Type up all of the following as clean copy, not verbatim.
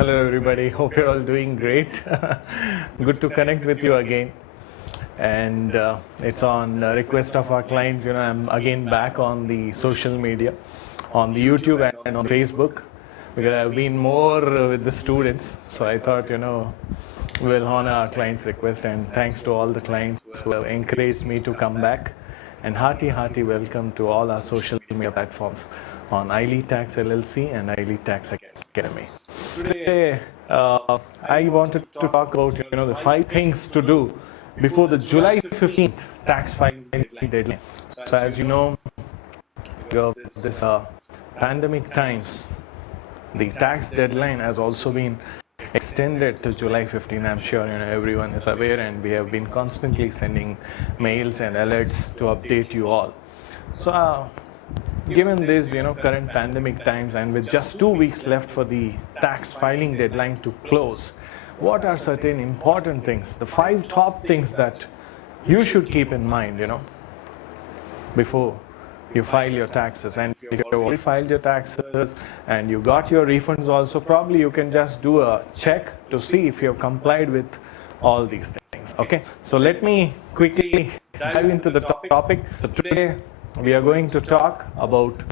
Hello everybody, hope you're all doing great. Good to connect with you again. And it's on request of our clients, I'm again back on the social media, on the YouTube and on Facebook, because I've been more with the students. So I thought, we'll honor our clients' request, and thanks to all the clients who have encouraged me to come back. And hearty welcome to all our social media platforms on iLead Tax LLC and iLead Tax Academy. Today, I wanted to talk about the 5 things to do before the July 15th tax filing deadline. So as you know, this pandemic times, the tax deadline has also been extended to July 15th. I'm sure everyone is aware, and we have been constantly sending mails and alerts to update you all. So given this current pandemic times, and with just 2 weeks left for the tax filing deadline to close, what are certain important things, the 5 top things that you should keep in mind before you file your taxes? And if you already filed your taxes and you got your refunds also, probably you can just do a check to see if you have complied with all these things. Okay, so let me quickly dive into the topic. So today we are going to talk about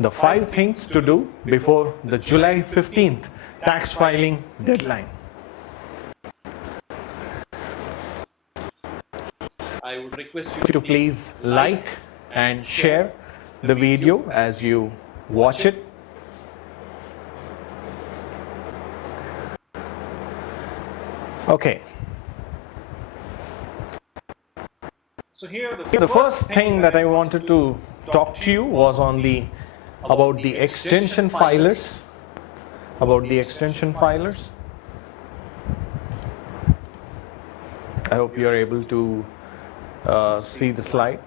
the 5 things to do before the July 15th tax filing deadline. I would request you to please like and share the video as you watch it. Okay. So here the first thing that I wanted to talk to you was on about the extension filers. I hope you are able to see the slide.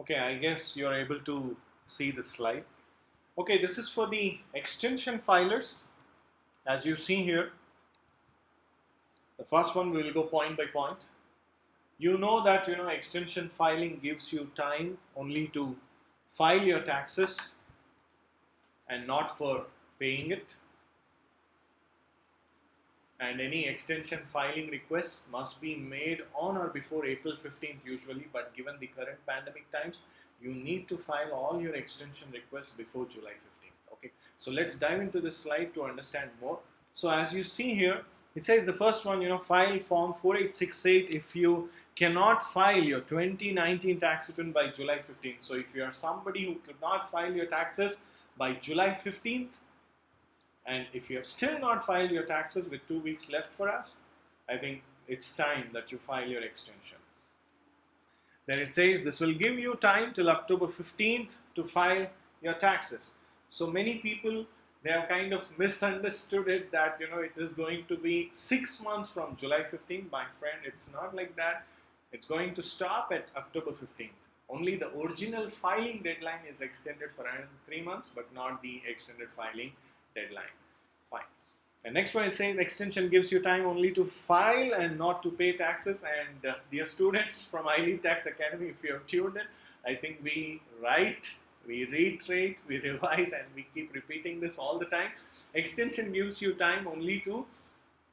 Okay, I guess you're able to see the slide. Okay, this is for the extension filers. As you see here, the first one we will go point by point. You know that extension filing gives you time only to file your taxes and not for paying it. And any extension filing requests must be made on or before April 15th usually, but given the current pandemic times, you need to file all your extension requests before July 15th. Okay, so let's dive into this slide to understand more. So as you see here, it says the first one, file form 4868 if you cannot file your 2019 tax return by July 15th. So if you are somebody who could not file your taxes by July 15th, and if you have still not filed your taxes with 2 weeks left for us, I think it's time that you file your extension. Then it says this will give you time till October 15th to file your taxes. So many people They have kind of misunderstood it that, it is going to be 6 months from July 15th. My friend, it's not like that. It's going to stop at October 15th. Only the original filing deadline is extended for another 3 months, but not the extended filing deadline. Fine. The next one, it says extension gives you time only to file and not to pay taxes. And dear students from iLead Tax Academy, if you have tuned in, I think we write, we reiterate, we revise, and we keep repeating this all the time. Extension gives you time only to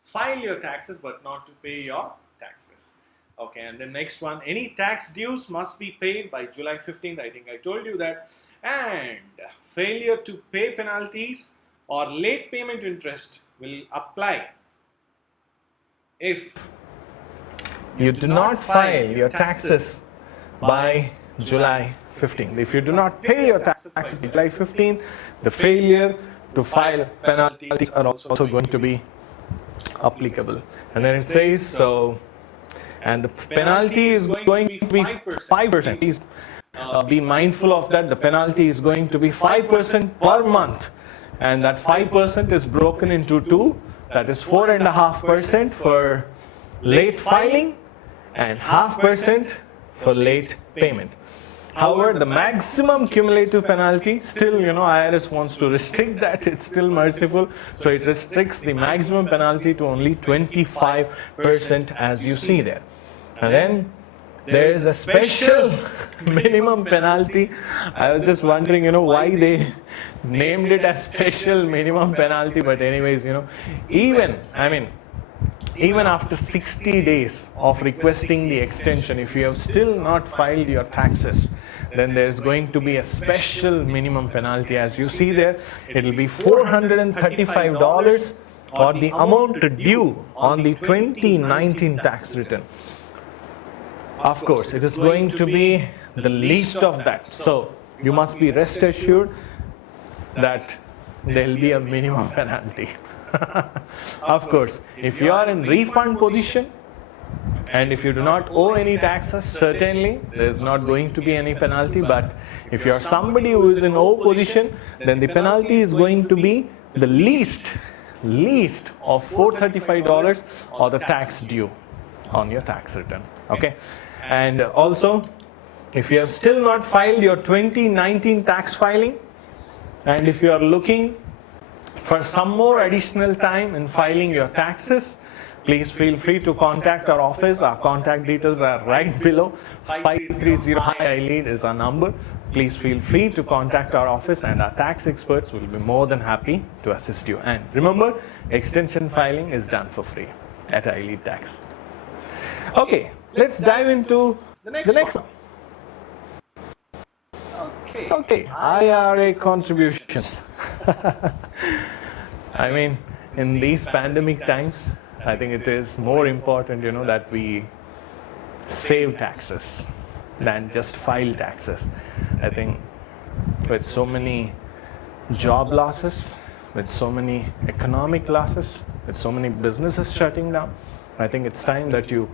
file your taxes but not to pay your taxes. Okay, and the next one, any tax dues must be paid by July 15th. I think I told you that. And failure to pay penalties or late payment interest will apply if you do not file your taxes by July 15th. If you do not pay your taxes by July 15th, the failure to file penalties are also going to be applicable. And then it says, so, and the penalty is going to be 5%. Please be mindful of that. The penalty is going to be 5% per month. And that 5% is broken into two. That is 4.5% for late filing and 0.5% for late payment. However, the maximum cumulative penalty, still, IRS wants to restrict that. It's still merciful. So it restricts the maximum penalty to only 25%, as you see there. And then there is a special minimum penalty. I was just wondering, why they named it as special minimum penalty. But anyways, even after 60 days of requesting the extension, if you have still not filed your taxes, then there's going to be a special minimum penalty. As you see there, it will be $435 or the amount due on the 2019 tax return. Of course, it is going to be the least of that. So you must be rest assured that there will be a minimum penalty. Of course, if you are in refund position and if you do not owe any taxes, certainly there is not going to be any penalty. But if you are somebody who is in owe position, then the penalty is going to be the least of $435 or the tax due on your tax return. Okay, and also if you have still not filed your 2019 tax filing, and if you are looking for some more additional time in filing your taxes, please feel free to contact our office. Our contact details are right below. 530 iLead is our number. Please feel free to contact our office, and our tax experts will be more than happy to assist you. And remember, extension filing is done for free at iLead Tax. Okay, let's dive into the next one. Okay, IRA contributions. I mean, in these pandemic times, I think it is more important, that we save taxes than just file taxes. I think with so many job losses, with so many economic losses, with so many businesses shutting down, I think it's time that you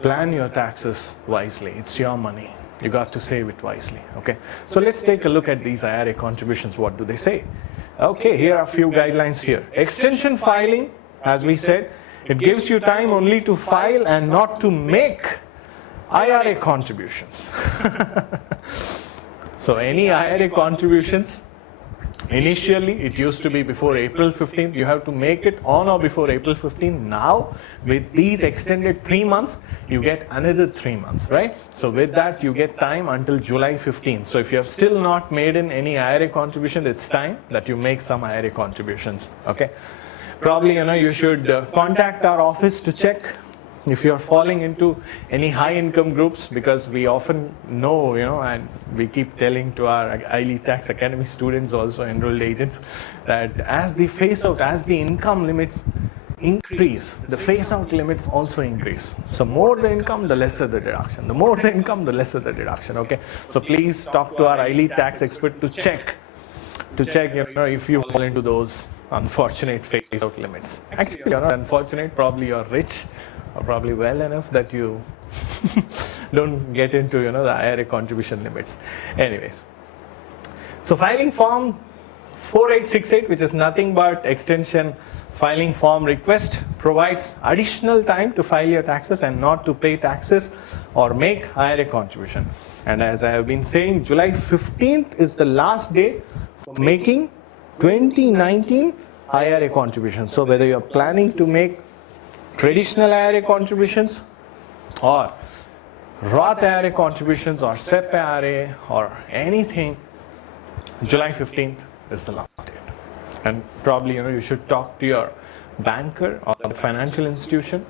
plan your taxes wisely. It's your money. You got to save it wisely. Okay, so let's take a look at these IRA contributions. What do they say? Okay, here are a few guidelines here. Extension filing, as we said, it gives you time only to file and not to make IRA contributions. So any IRA contributions, initially it used to be before April 15th. You have to make it on or before April 15th. Now with these extended 3 months, you get another 3 months, right? So with that you get time until July 15th. So if you have still not made in any IRA contribution, it's time that you make some IRA contributions. Okay, probably you should contact our office to check if you are falling into any high income groups, because we often know, and we keep telling to our iLead Tax Academy students, also enrolled agents, that as the phase out, as the income limits increase, the phase out limits also increase. So more the income, the lesser the deduction. The more the income, the lesser the deduction. Okay, so please talk to our iLead tax expert to check if you fall into those unfortunate phase out limits. Actually, you're not unfortunate, probably you're rich or probably well enough that you don't get into the IRA contribution limits. Anyways, so filing form 4868, which is nothing but extension filing form request, provides additional time to file your taxes and not to pay taxes or make IRA contribution. And as I have been saying, July 15th is the last day for making 2019 IRA contributions. So whether you're planning to make traditional IRA contributions or Roth IRA contributions or SEP IRA or anything, July 15th is the last date. And probably, you should talk to your banker or the financial institution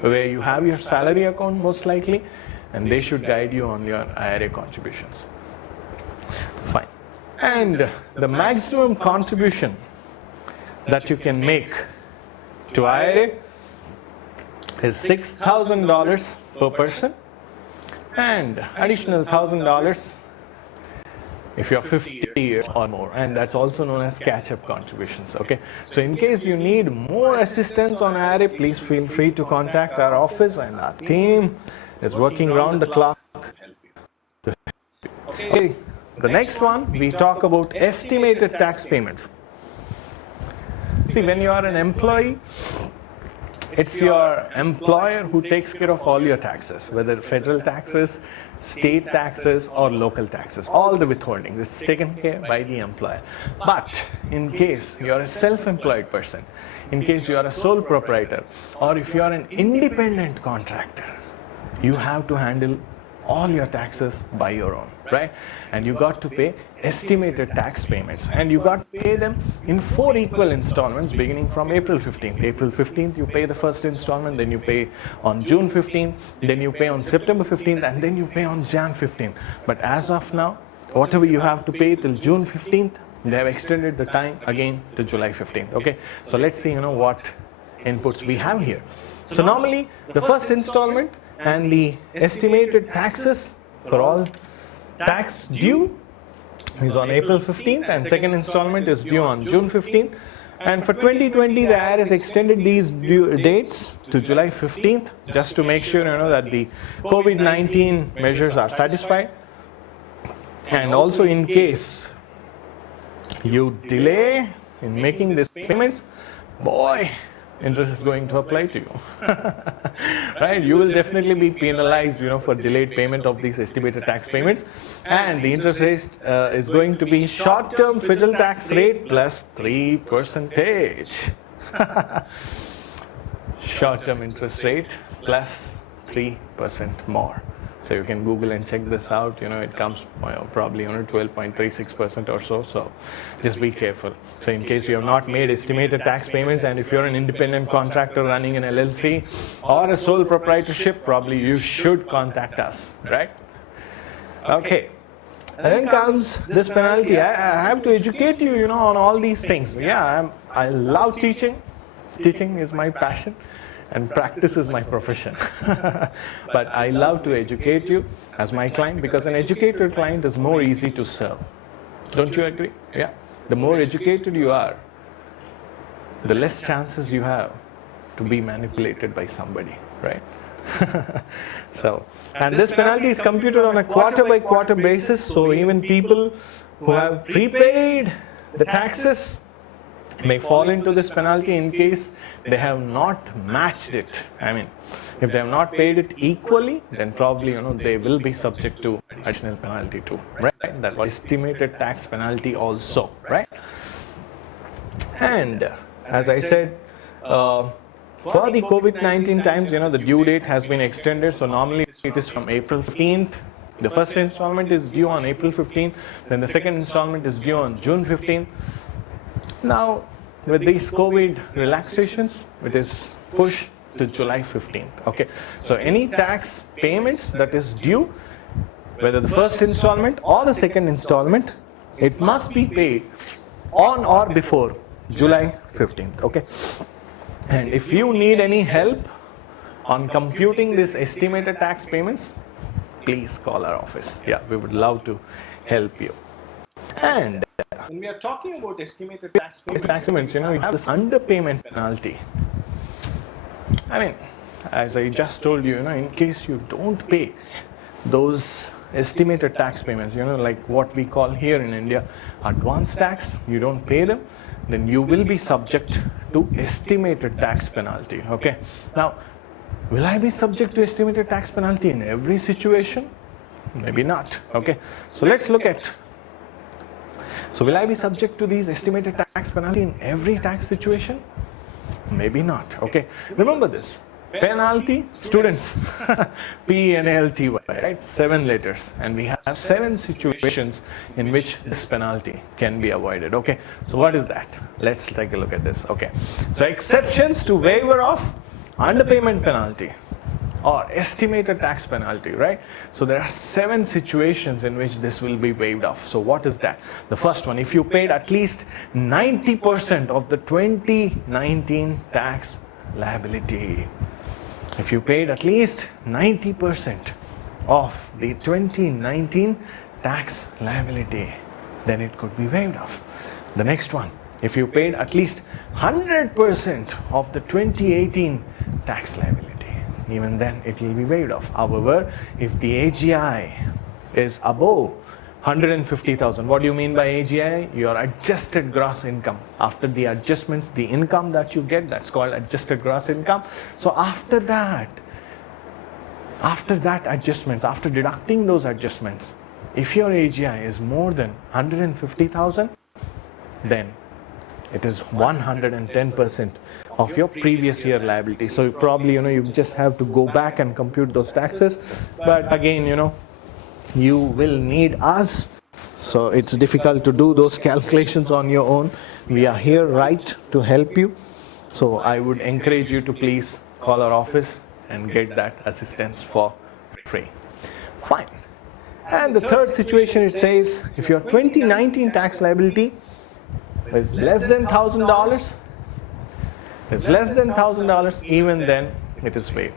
where you have your salary account most likely, and they should guide you on your IRA contributions. Fine. And the maximum contribution that you can make to IRA is $6,000 per person and additional $1,000 if you're 50 years or more, and that's also known as catch-up contributions. Okay, so in case you need more assistance on IRA, please feel free to contact our office, and our team is working round the clock. Okay, the next one we talk about estimated tax payment. See, when you are an employee, it's your employer who takes care of all your taxes, whether federal taxes, state taxes, or local taxes. All the withholdings, it's taken care by the employer. But in case you're a self-employed person, in case you are a sole proprietor, or if you are an independent contractor, you have to handle all your taxes by your own, right? And you got to pay estimated tax payments, and you got to pay them in 4 equal installments beginning from April 15th. April 15th you pay the first installment, then you pay on June 15th, then you pay on September 15th, and then you pay on Jan 15th. But as of now, whatever you have to pay till June 15th, they have extended the time again to July 15th. Okay, so let's see what inputs we have here. So normally the first installment and the estimated taxes for all tax due is on April 15th, and second installment is due on June 15th. And for 2020, the IRS extended these due dates to July 15th just to make sure that the COVID-19 measures are satisfied. And also, in case you delay in making these payments, boy, interest is going to apply to you. Right? You will definitely be penalized, for delayed payment of these estimated tax payments. And the interest rate is going to be short-term federal tax rate plus 3%. Short-term interest rate plus 3% more. So you can Google and check this out. It comes probably 12.36% or so. So just be careful. So in case you have not made estimated tax payments, and if you're an independent contractor running an LLC or a sole proprietorship, probably you should contact us, right? Okay. And then comes this penalty. I have to educate you, on all these things. Yeah, I love teaching. Teaching is my passion, and practice is my profession. But I love to educate you as my client, because an educated client is more easy to serve. Don't you agree? Yeah. The more educated you are, the less chances you have to be manipulated by somebody, right? So, and this penalty is computed on a quarter-by-quarter basis. So even people who have prepaid the taxes may fall into this penalty in case they have not matched it. I mean, if they have not paid it equally, then probably, they will be subject to additional penalty too, right? That was estimated tax penalty also, right? And as I said, for the COVID-19 times, the due date has been extended. So normally it is from April 15th. The first installment is due on April 15th. Then the second installment is due on June 15th. Now, with these COVID relaxations, it is pushed to July 15th. Okay, so any tax payments that is due, whether the first installment or the second installment, it must be paid on or before July 15th. Okay, and if you need any help on computing this estimated tax payments, please call our office. Yeah, we would love to help you. And when we are talking about estimated tax payments, we have this underpayment penalty. I mean, as I just told you, in case you don't pay those estimated tax payments, like what we call here in India advance tax, you don't pay them, then you will be subject to estimated tax penalty. Okay. Now, will I be subject to estimated tax penalty in every situation? Maybe not. Okay. So let's look at, so will I be subject to these estimated tax penalty in every tax situation? Maybe not. Okay. Remember this. Penalty, students, P-E-N-A-L-T-Y, right? 7 letters. And we have 7 situations in which this penalty can be avoided. Okay. So what is that? Let's take a look at this. Okay. So exceptions to waiver of underpayment penalty or estimated tax penalty, right? So there are 7 situations in which this will be waived off. So what is that? The first one, if you paid at least 90% of the 2019 tax liability. If you paid at least 90% of the 2019 tax liability, then it could be waived off. The next one, if you paid at least 100% of the 2018 tax liability, even then it will be waived off. However, if the AGI is above 150,000. What do you mean by AGI? Your adjusted gross income. After the adjustments, the income that you get, that's called adjusted gross income. So after that adjustments, after deducting those adjustments, if your AGI is more than 150,000, then it is 110% of your previous year liability. So you probably, you just have to go back and compute those taxes. But again, you will need us. So it's difficult to do those calculations on your own. We are here, right, to help you. So I would encourage you to please call our office and get that assistance for free. Fine. And the third situation, it says, if your 2019 tax liability is less than $1,000, even then it is waived.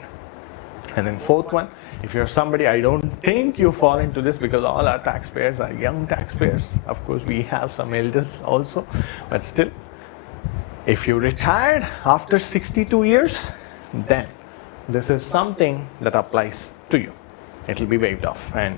And then fourth one, if you're somebody, I don't think you fall into this because all our taxpayers are young taxpayers. Of course, we have some elders also, but still, if you retired after 62 years, then this is something that applies to you. It will be waived off. And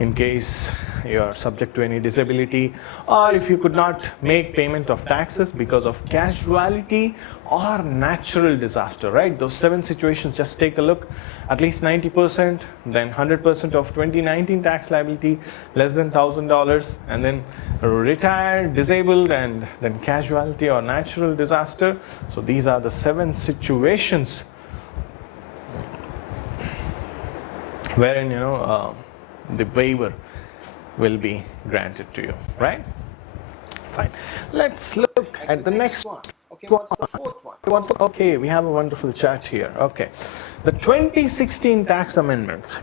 in case you're subject to any disability, or if you could not make payment of taxes because of casualty or natural disaster, right? Those 7 situations, just take a look. At least 90%, then 100% of 2019 tax liability, less than $1,000, and then retired, disabled, and then casualty or natural disaster. So these are the 7 situations wherein the waiver will be granted to you, right? Fine. Let's look at the next one. Okay, what's the fourth one? Okay, we have a wonderful chart here. Okay, the 2016 tax amendments.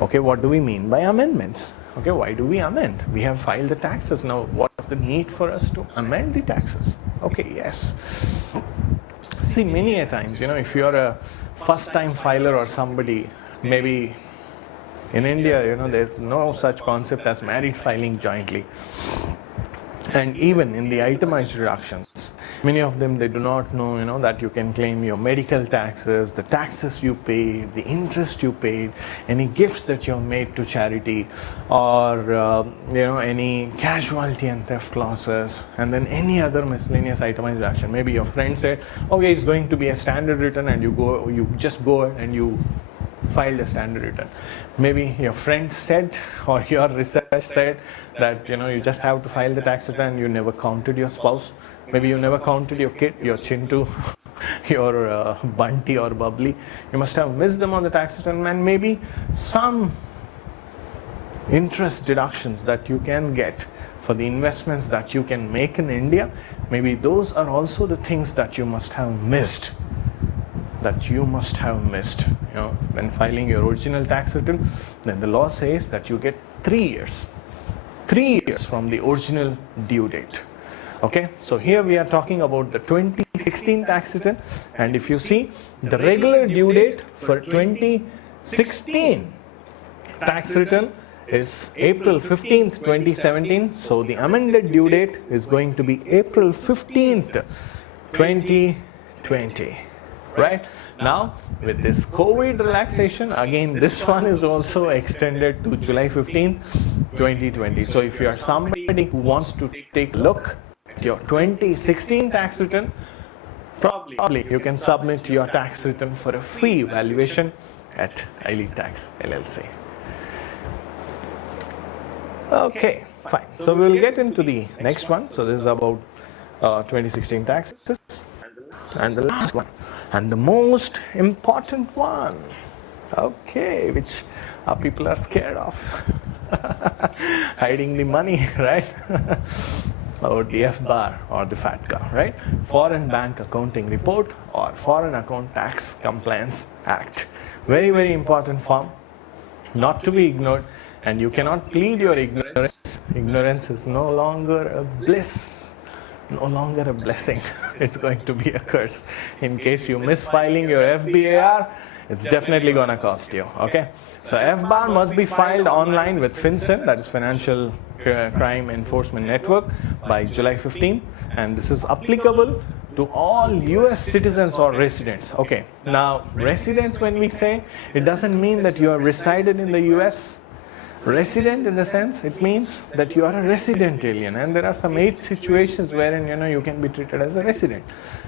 Okay, what do we mean by amendments? Okay, why do we amend? We have filed the taxes. Now, what's the need for us to amend the taxes? Okay, yes. See, many a times, if you're a first-time filer or somebody, maybe in India, there's no such concept as married filing jointly. And even in the itemized deductions, many of them, they do not know, that you can claim your medical taxes, the taxes you paid, the interest you paid, any gifts that you have made to charity, or, any casualty and theft losses, and then any other miscellaneous itemized deduction. Maybe your friend said, okay, it's going to be a standard return, and you just go and you filed a standard return. Maybe your friend said, or your research said that you just have to file the tax return. You never counted your spouse. Maybe you never counted your kid, your Chintu, your Bunty or Bubbly. You must have missed them on the tax return, and maybe some interest deductions that you can get for the investments that you can make in India. Maybe those are also the things that you must have missed. When filing your original tax return. Then the law says that you get 3 years. 3 years from the original due date. Okay, so here we are talking about the 2016 tax return, and if you see, the regular due date for 2016 tax return is April 15th, 2017. So the amended due date is going to be April 15th, 2020. right? Now, with this COVID relaxation, again, this one is also extended to July 15th, 2020. So if you are somebody who wants to take a look at your 2016 tax return, probably you can submit your tax return for a free evaluation at iLead Tax LLC. Okay, fine. So we'll get into the next one. So this is about 2016 taxes. And the last one, and the most important one, okay, which people are scared of, hiding the money, right? Or the FBAR or the FATCA, right? Foreign Bank Accounting Report or Foreign Account Tax Compliance Act. Very, very important form, not to be ignored, and you cannot plead your ignorance. Ignorance is no longer a bliss, no longer a blessing. It's going to be a curse. In case you miss filing your FBAR, it's definitely going to cost you, okay? So FBAR must be filed online with FinCEN, that is Financial Crime Enforcement Network, by July 15th, and this is applicable to all US citizens or residents. Okay, now residents, when we say, it doesn't mean that you are resided in the US. Resident in the sense, it means that you are a resident alien, and there are some 8 situations wherein you can be treated as a resident.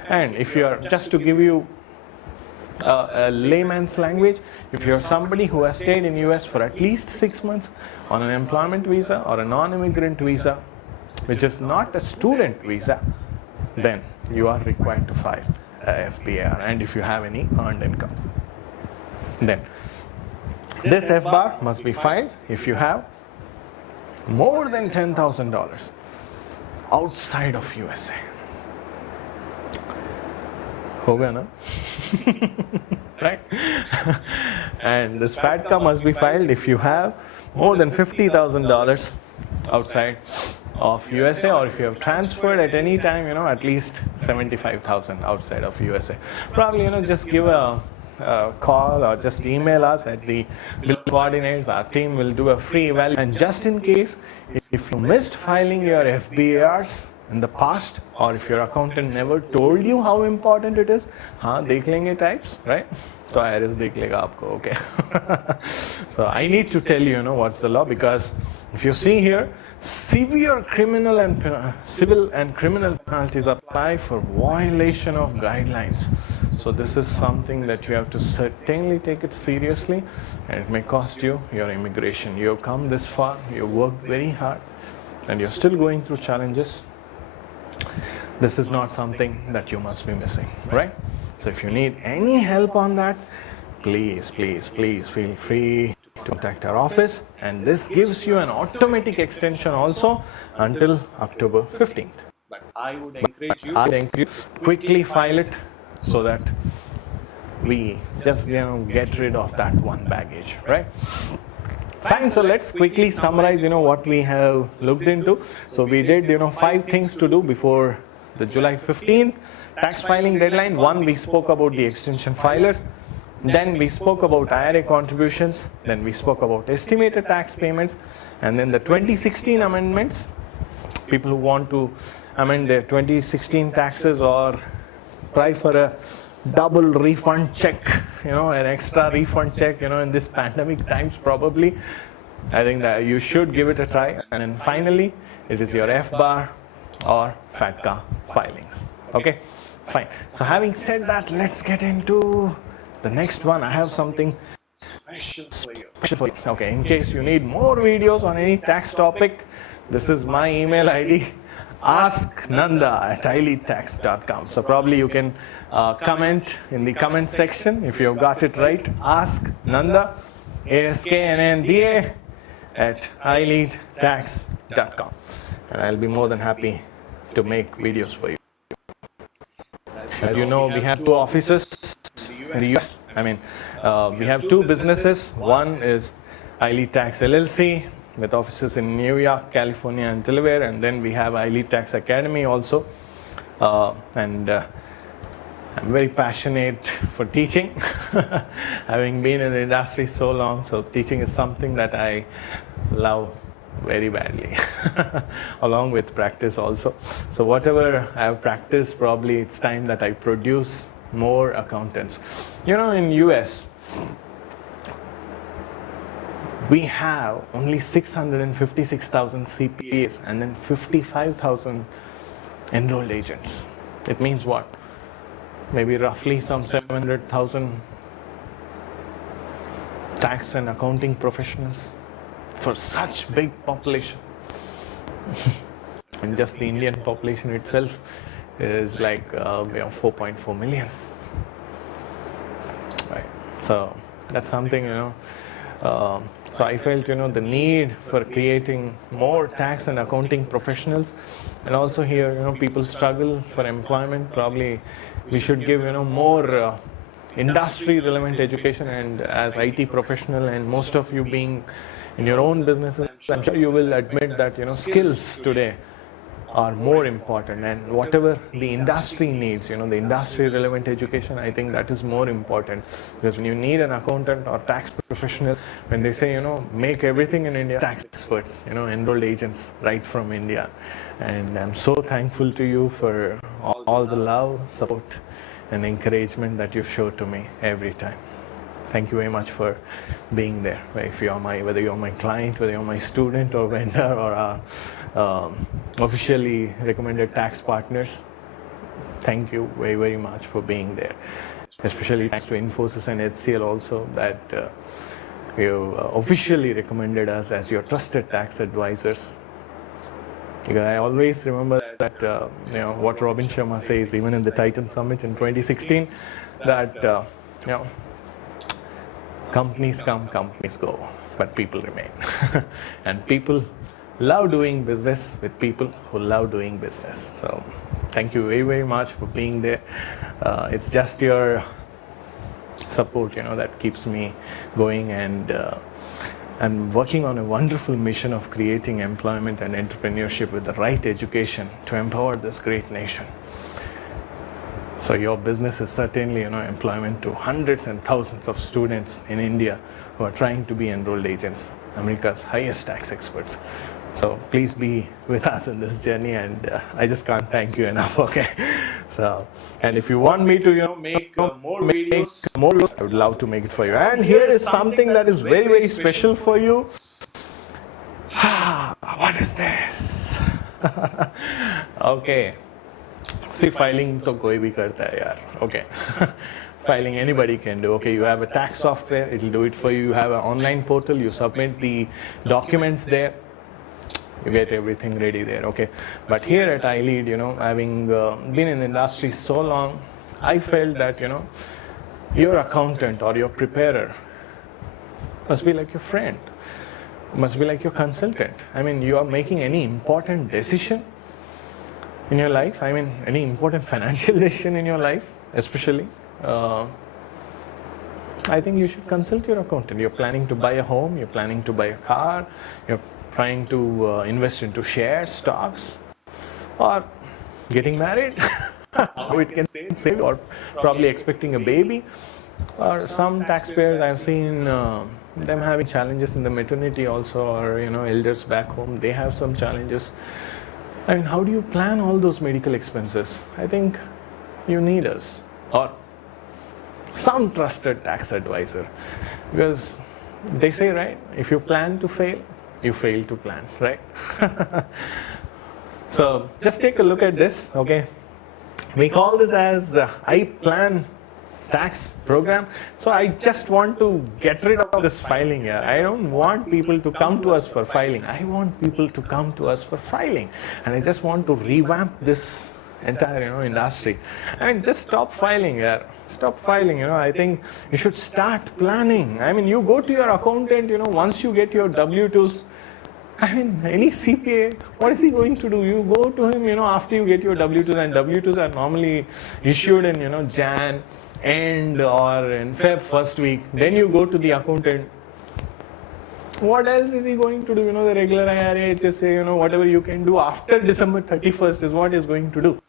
And if you are, just to give you a layman's language, if you're somebody who has stayed in US for at least 6 months on an employment visa or a non-immigrant visa, which is not a student visa, then you are required to file a FBAR, and if you have any earned income. Then this FBAR must be filed if you have more than $10,000 outside of USA. Hoga na? Right? And this FATCA must be filed if you have more than $50,000 outside of USA, or if you have transferred at any time, at least 75,000 outside of USA. Probably, just give a call or just email us at the bill coordinates. Our team will do a free evaluation. And just in case, if you missed filing your FBARs in the past, or if your accountant never told you how important it is, dekh lenge types, right? So IRS dekh lega aapko, okay. So I need to tell you, what's the law, because if you see here, severe criminal and civil and criminal penalties apply for violation of guidelines. So this is something that you have to certainly take it seriously, and it may cost you your immigration. You have come this far, you worked very hard, and you're still going through challenges. This is not something that you must be missing, right? So if you need any help on that, please feel free to contact our office, and this gives you an automatic extension also until October 15th. But I would encourage you quickly file it, so that we just get rid of that one baggage, right? Fine, so let's quickly summarize what we have looked into. So we did 5 things to do before the July 15th tax filing deadline. 1, we spoke about the extension filers. Then we spoke about IRA contributions. Then we spoke about estimated tax payments. And then the 2016 amendments, people who want to amend their 2016 taxes or try for a double refund check, an extra refund check, in this pandemic times probably. I think that you should give it a try. And then finally, it is your FBAR or FATCA filings. Okay, fine. So having said that, let's get into the next one. I have something special for you. Okay, in case you need more videos on any tax topic, this is my email ID. Ask Nanda at iLeadTax.com. So probably you can comment in the comment section if you've got it right. Ask Nanda, ASKNNDA at iLeadTax.com. And I'll be more than happy to make videos for you. As you know, we have 2 offices in the US. We have 2 businesses. One is iLead Tax LLC, with offices in New York, California, and Delaware, and then we have iLead Tax Academy also. I'm very passionate for teaching, having been in the industry so long. So teaching is something that I love very badly, along with practice also. So whatever I have practiced, probably it's time that I produce more accountants. You know, in US, we have only 656,000 CPAs and then 55,000 enrolled agents. It means what? Maybe roughly some 700,000 tax and accounting professionals for such big population. And just the Indian population itself is like 4.4 million. Right. So that's something, so I felt, the need for creating more tax and accounting professionals. And also here, people struggle for employment. Probably we should give, more industry relevant education. And as IT professional and most of you being in your own businesses, I'm sure you will admit that, skills today are more important, and whatever the industry needs, the industry relevant education, I think that is more important. Because when you need an accountant or tax professional, when they say, make everything in India, tax experts, enrolled agents right from India. And I'm so thankful to you for all the love, support and encouragement that you show to me every time. Thank you very much for being there. If you are whether you're my client, whether you're my student or vendor or our officially recommended tax partners, thank you very, very much for being there. Especially thanks to Infosys and HCL also that you officially recommended us as your trusted tax advisors. Because I always remember that what Robin Sharma says even in the Titan Summit in 2016, that companies come, companies go, but people remain. And people love doing business with people who love doing business. So thank you very, very much for being there. It's just your support, that keeps me going, and I'm working on a wonderful mission of creating employment and entrepreneurship with the right education to empower this great nation. So your business is certainly, employment to hundreds and thousands of students in India who are trying to be enrolled agents, America's highest tax experts. So please be with us in this journey, and I just can't thank you enough. Okay. So, and if you want me to, make more videos, I would love to make it for you. And here is something that is very, very special for you. What is this? Okay. See, filing to koi bhi karta hai yaar. Okay. Filing anybody can do. Okay, you have a tax software, it will do it for you. You have an online portal, you submit the documents there, you get everything ready there. Okay. But here at iLead, having been in the industry so long, I felt that, your accountant or your preparer must be like your friend, must be like your consultant. I mean, you are making any important decision in your life, any important financial decision in your life, especially, I think you should consult your accountant. You're planning to buy a home, you're planning to buy a car, you're trying to invest into shares, stocks, or getting married, how it can save, or probably expecting a baby, or some taxpayers I've seen them having challenges in the maternity also, or elders back home, they have some challenges. How do you plan all those medical expenses? I think you need us or some trusted tax advisor, because they say, right, if you plan to fail, you fail to plan, right? So just take a look at this, okay? We call this as I Plan Tax program. So I just want to get rid of this filing here. I don't want people to come to us for filing. I want people to come to us for filing. And I just want to revamp this entire industry. Just stop filing here. Stop filing. I think you should start planning. You go to your accountant, once you get your W-2s, any CPA, what is he going to do? You go to him, after you get your W-2s, and W-2s are normally issued in, Jan end or in Feb first week. Then you go to the accountant. What else is he going to do? The regular IRA, HSA, whatever you can do after December 31st is what he's going to do.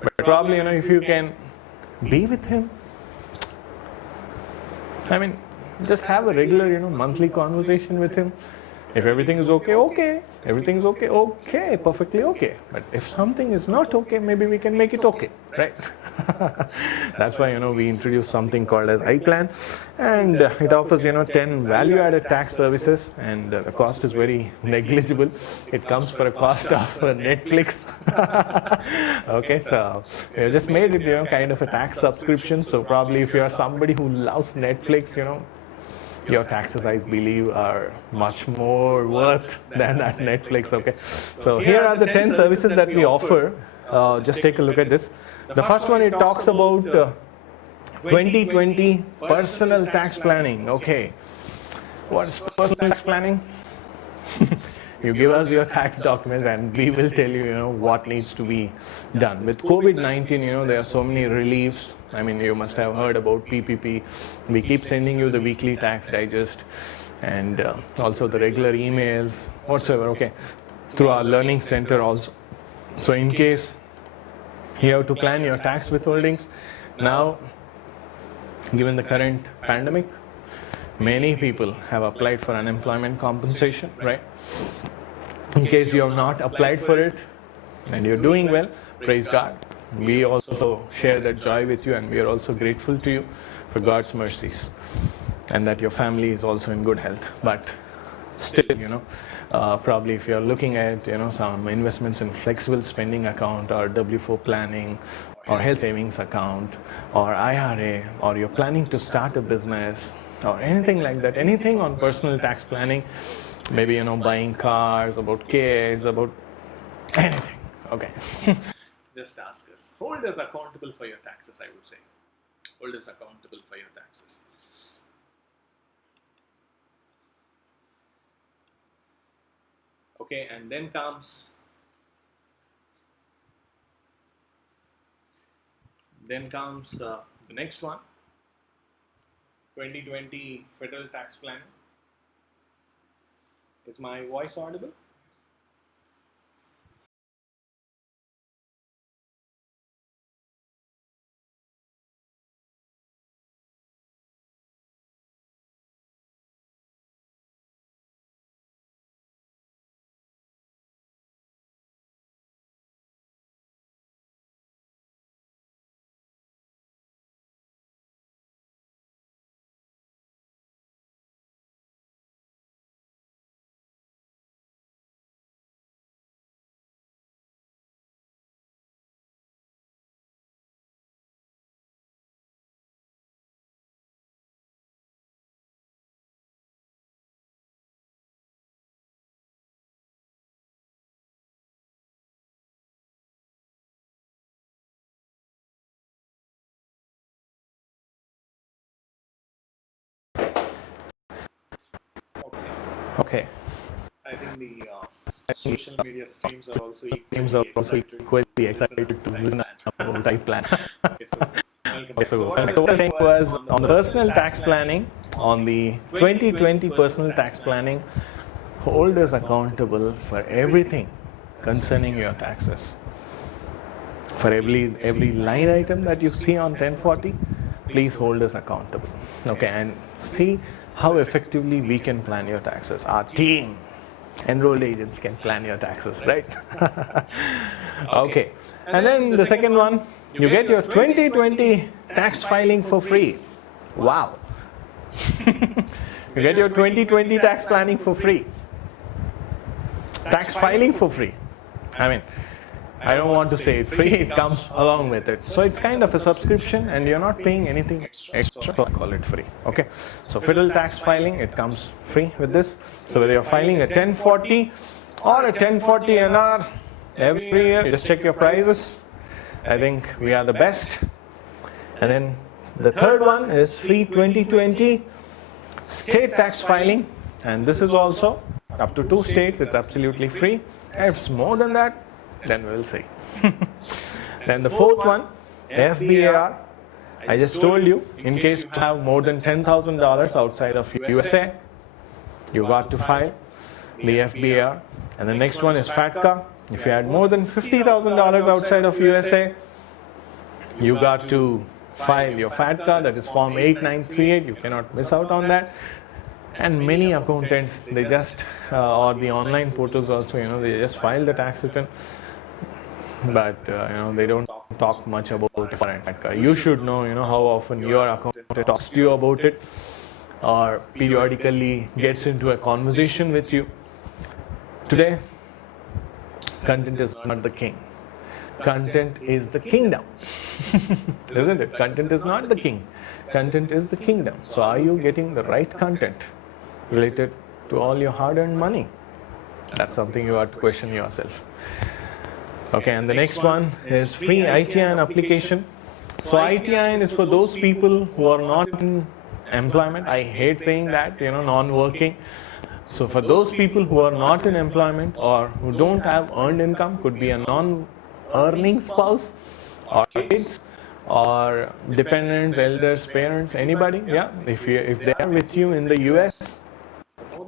But probably, if you can be with him, just have a regular, monthly conversation with him. If everything is okay, okay. Everything is okay, perfectly okay. But if something is not okay, maybe we can make it okay, right? That's why, we introduced something called as iPlan, and it offers, 10 value-added tax services, and the cost is very negligible. It comes for a cost of Netflix. Okay, so we just made it, kind of a tax subscription. So probably if you are somebody who loves Netflix, your taxes, I believe, are much more worth than that Netflix. Okay, so here are the 10 services that we offer. Just take a look at this. The first one, it talks about 2020 personal tax planning. Okay, what is personal tax planning? You give us your tax documents and we will tell you, what needs to be done. With COVID-19, there are so many reliefs. I mean, you must have heard about PPP. We keep sending you the weekly tax digest and also the regular emails, whatsoever, okay, through our learning center also. So in case you have to plan your tax withholdings, now, given the current pandemic, many people have applied for unemployment compensation, right? In case you have not applied for it and you're doing well, praise God. We also share that joy with you, and we are also grateful to you for God's mercies and that your family is also in good health. But still, probably if you're looking at, some investments in flexible spending account or W4 planning or health savings account or IRA, or you're planning to start a business or anything like that, anything on personal tax planning, maybe, buying cars, about kids, about anything, okay. Just ask us. Hold us accountable for your taxes, I would say. Hold us accountable for your taxes. Okay, and then comes the next one, 2020 federal tax planning. Is my voice audible? Okay. I think the social media streams are also equally excited to listen about iPlan. Okay, so welcome. So what I was saying was, on the personal tax planning, on the 2020 personal tax planning, hold us accountable for everything concerning your taxes. For every line item that you see on 1040, please hold us accountable. Okay, and see how effectively we can plan your taxes. Our team, enrolled agents, can plan your taxes, right? Okay, and then the second one, you get your 2020 tax filing for free. Wow. You get your 2020 tax planning for free. Tax filing for free. I mean, I don't want to say it free, it comes along with it. So it's kind of a subscription and you're not paying anything extra, so I call it free. Okay, so federal tax filing, it comes free with this. So whether you're filing a 1040 or a 1040 NR every year, you just check your prices. I think we are the best. And then the third one is free 2020 state tax filing, and this is also up to 2 states, it's absolutely free. If it's more than that, then we'll see. Then the fourth one, FBAR. I just told you, in case you have more than $10,000 outside of USA, you got to file the FBAR. And the next one is FATCA. If you had more than $50,000 outside of USA, you got to file your FATCA, that is Form 8938. You cannot miss out on that. And many accountants, they just, or the online portals also, they just file the tax return, but they don't talk talk much about foreign car. You should know, how often your accountant talks to you about it, or periodically gets into a conversation with you. Today, content is not the king. Content is the kingdom. Isn't it? Content is not the king. Content is the kingdom. So are you getting the right content related to all your hard-earned money? That's something you have to question yourself. Okay, and the next one is free ITIN application. So ITIN is for those people who are not in employment. I hate saying that, non-working. So for those people who are not in employment or who don't have earned income, could be a non-earning spouse or kids or dependents, elders, parents, anybody, yeah. If they are with you in the US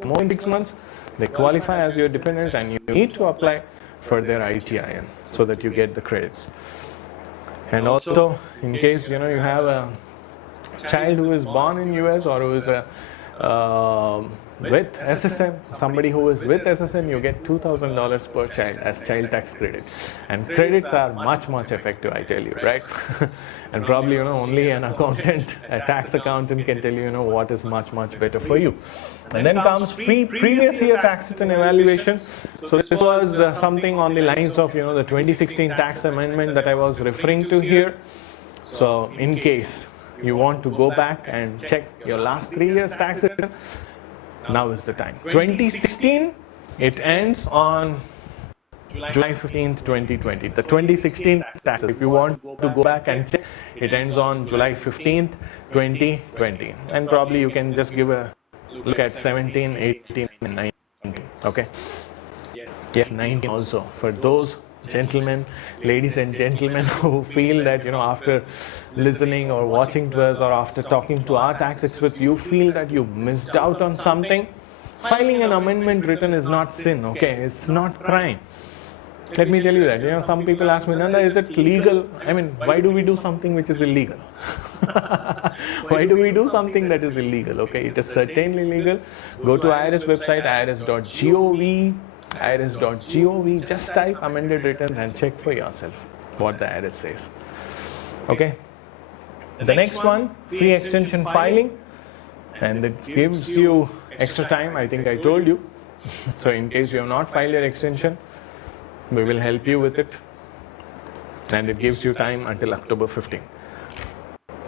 more than 6 months, they qualify as your dependents and you need to apply for their ITIN so that you get the credits. And also, in case you have a child who is born in US or who is with SSM, somebody who is with SSM, you get $2,000 per child as child tax credit. And credits are much, much effective, I tell you, right? And probably, only an accountant, a tax accountant can tell you, what is much, much better for you. And then comes free previous year tax return evaluation. So this was something on the lines of, the 2016 tax amendment that I was referring to here. So in case you want to go back and check your last 3 years tax return, now is the time. 2016, it ends on July 15th, 2020. The 2016 tax, if you want to go back and check, it ends on July 15th, 2020. And probably you can just give a look at 17, 18, and 19. Okay? Yes, 19 also. For those gentlemen, ladies and gentlemen who feel that, after listening or watching to us or after talking to our tax experts, you feel that you missed out on something, filing an amendment return is not sin, okay? It's not crime. Let me tell you that. Some people ask me, Nanda, is it legal? I mean, why do we do something which is illegal? Why do we do something that is illegal? Okay, it is certainly legal. Go to IRS website, irs.gov. irs.gov, just type amended returns and check for yourself what the IRS says. Okay. The next one, free extension filing, and it gives you extra time. I think I told you. So in case you have not filed your extension, we will help you with it, and it gives you time until October 15.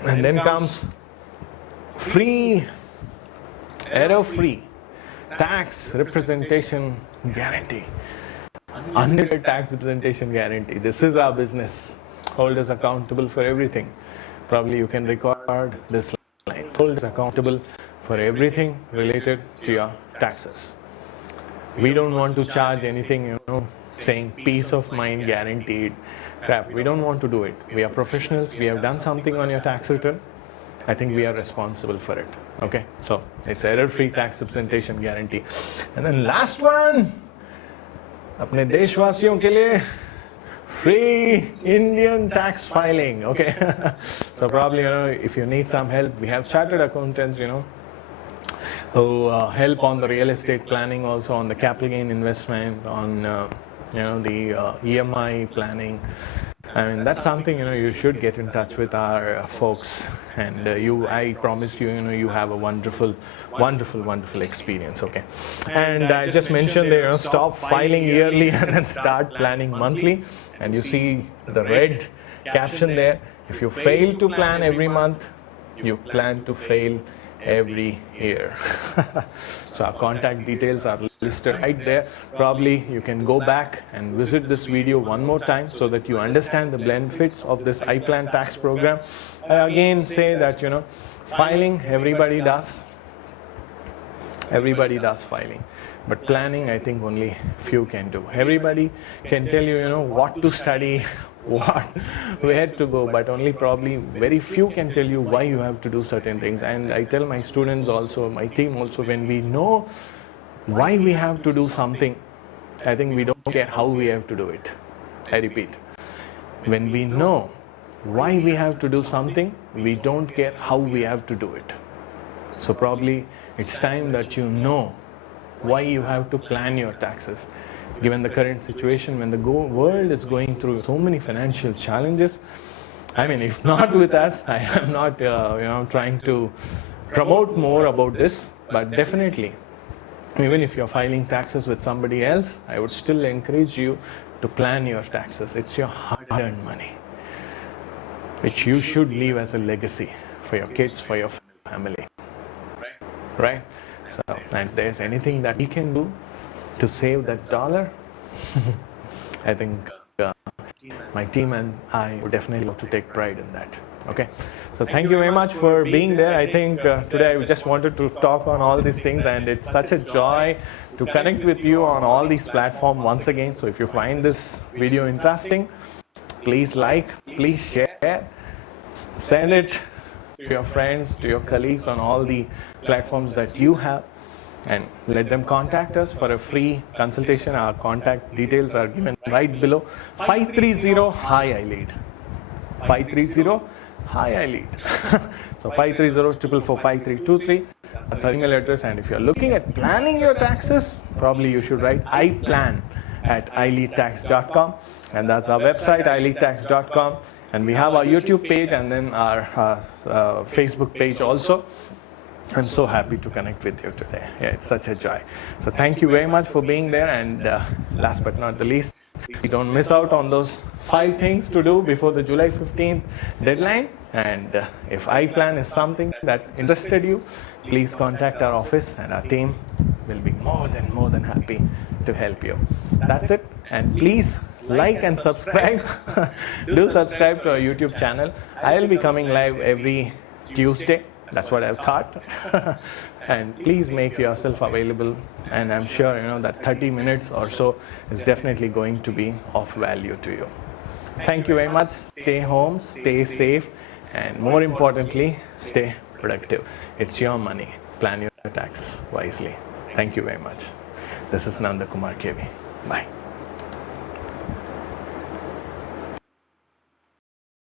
And then comes free, error-free tax representation guarantee. Unlimited tax representation guarantee. This is our business. Hold us accountable for everything. Probably you can record this line. Hold us accountable for everything related to your taxes. We don't want to charge anything, saying peace of mind guaranteed. Crap, we don't want to do it. We are professionals. We have done something on your tax return. I think we are responsible for it. Okay, so it's error-free tax representation guarantee. And then last one, अपने देशवासियों के लिए free Indian tax filing. Okay, so probably if you need some help, we have chartered accountants, who help on the real estate planning, also on the capital gain investment, on the EMI planning. I mean, that's something, you should get in touch with our folks, and I promise you, you have a wonderful, wonderful, wonderful experience, okay? And I just mentioned there, stop filing yearly and then start planning monthly. And you see the red caption there. If you fail to plan every month, you plan to fail every year. So our contact details are listed right there. Probably you can go back and visit this video one more time so that you understand the benefits of this iPlan tax program. I again say that, filing, everybody does. Everybody does filing. But planning, I think only few can do. Everybody can tell you, what to study, where to go, but only probably very few can tell you why you have to do certain things. And I tell my students also, my team also, when we know why we have to do something, I think we don't care how we have to do it. I repeat, when we know why we have to do something, we don't care how we have to do it. So probably it's time that you know why you have to plan your taxes. given the current situation when the world is going through so many financial challenges. I mean, if not with us, I am not trying to promote more about this, but definitely, even if you're filing taxes with somebody else, I would still encourage you to plan your taxes. It's your hard-earned money, which you should leave as a legacy for your kids, for your family, right? So, and if there's anything that we can do to save that dollar, I think my team and I would definitely love to take pride in that. Okay, so thank you very much for being there. I think today I just wanted to talk on all these things, and it's such a joy to connect with you on all these platforms once again. So if you find this video interesting, please like, please share, send it to your friends, to your colleagues on all the platforms that you have, and let them contact us for a free consultation. Our contact details are given right below. 530-HI-iLead. 530-HI-iLead. So 530-444-5323. That's our email address. And if you're looking at planning your taxes, probably you should write iplan@ileadtax.com. And that's our website, ileadtax.com. And we have our YouTube page and then our Facebook page also. I'm so happy to connect with you today. Yeah, it's such a joy. So thank you very much for being there. And last but not the least, don't miss out on those 5 things to do before the July 15th deadline. And if iPlan is something that interested you, please contact our office and our team will be more than happy to help you. That's it. And please like and subscribe. Do subscribe to our YouTube channel. I will be coming live every Tuesday. That's what I've thought. And please make yourself available. And I'm sure that 30 minutes or so is definitely going to be of value to you. Thank you very much. Stay home, stay safe, and more importantly, stay productive. It's your money. Plan your taxes wisely. Thank you very much. This is Nanda Kumar K V. Bye.